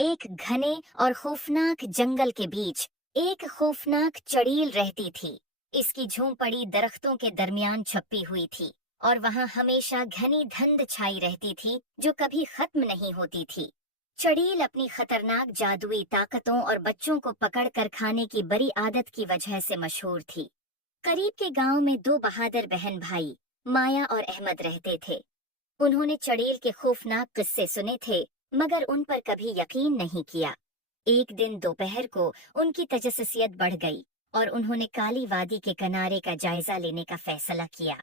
एक घने और खौफनाक जंगल के बीच एक खौफनाक चड़ील रहती थी। इसकी झोंपड़ी दरख्तों के दरमियान छपी हुई थी और वहां हमेशा घनी धुंध छाई रहती थी जो कभी खत्म नहीं होती थी। चड़ील अपनी खतरनाक जादुई ताकतों और बच्चों को पकड़कर खाने की बड़ी आदत की वजह से मशहूर थी। करीब के गांव में दो बहादुर बहन भाई माया और अहमद रहते थे। उन्होंने चड़ेल के खौफनाक किस्से सुने थे मगर उन पर कभी यकीन नहीं किया। एक दिन दोपहर को उनकी तजस्सुसियत बढ़ गई और उन्होंने काली वादी के किनारे का जायजा लेने का फैसला किया।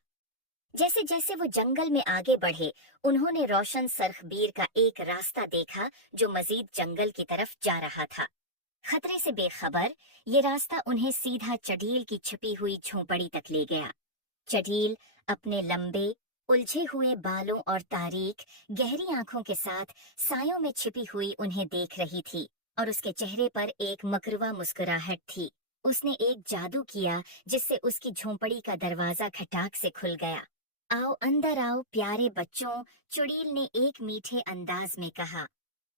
जैसे जैसे वो जंगल में आगे बढ़े उन्होंने रोशन सरखबीर का एक रास्ता देखा जो मजीद जंगल की तरफ जा रहा था। खतरे से बेखबर ये रास्ता उन्हें सीधा चड़ील की छिपी हुई झोंपड़ी तक ले गया। चड़ील अपने लंबे उलझे हुए बालों और तारीक गहरी आंखों के साथ सायों में छिपी हुई उन्हें देख रही थी और उसके चेहरे पर एक मकरुआ मुस्कुराहट थी। उसने एक जादू किया जिससे उसकी झोंपड़ी का दरवाजा खटाक से खुल गया। आओ अंदर आओ प्यारे बच्चों, चुड़ील ने एक मीठे अंदाज में कहा।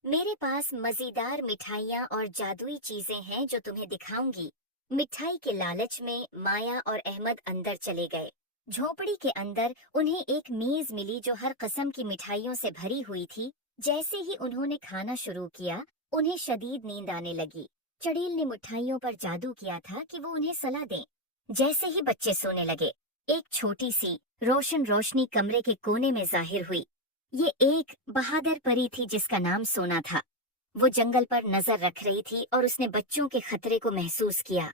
मेरे पास मजेदार मिठाइयाँ और जादुई चीजें हैं जो तुम्हें दिखाऊंगी। मिठाई के लालच में माया और अहमद अंदर चले गए। झोपड़ी के अंदर उन्हें एक मेज मिली जो हर किस्म की मिठाइयों से भरी हुई थी। जैसे ही उन्होंने खाना शुरू किया उन्हें शदीद नींद आने लगी। चड़ील ने मिठाइयों पर जादू किया था कि वो उन्हें सलाह दें। जैसे ही बच्चे सोने लगे एक छोटी सी रोशन रोशनी कमरे के कोने में जाहिर हुई। ये एक बहादुर परी थी जिसका नाम सोना था। वो जंगल पर नजर रख रही थी और उसने बच्चों के खतरे को महसूस किया।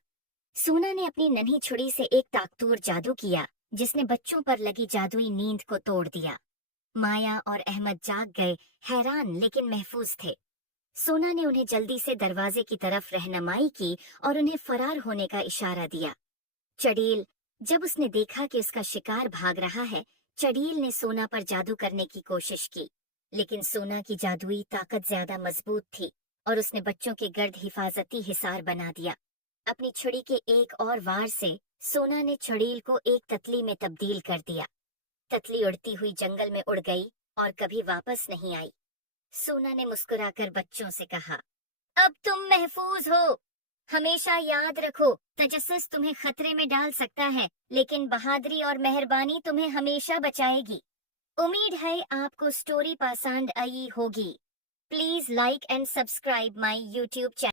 सोना ने अपनी नन्ही छुरी से एक ताकतवर जादू किया जिसने बच्चों पर लगी जादुई नींद को तोड़ दिया। माया और अहमद जाग गए, हैरान लेकिन महफूज थे। सोना ने उन्हें जल्दी से दरवाजे की तरफ रहनुमाई की और उन्हें फरार होने का इशारा दिया। चड़ील जब उसने देखा कि उसका शिकार भाग रहा है, चड़ील ने सोना पर जादू करने की कोशिश की, लेकिन सोना की जादुई ताकत ज्यादा मजबूत थी और उसने बच्चों के गर्द हिफाजती हिसार बना दिया। अपनी छुरी के एक और वार से सोना ने चड़ील को एक ततली में तब्दील कर दिया। ततली उड़ती हुई जंगल में उड़ गई और कभी वापस नहीं आई। सोना ने मुस्कुराकर बच्चों से कहा, अब तुम महफूज हो। हमेशा याद रखो, तजस्सुस तुम्हें खतरे में डाल सकता है लेकिन बहादुरी और मेहरबानी तुम्हें हमेशा बचाएगी। उम्मीद है आपको स्टोरी पसंद आई होगी। Please like and subscribe my YouTube channel.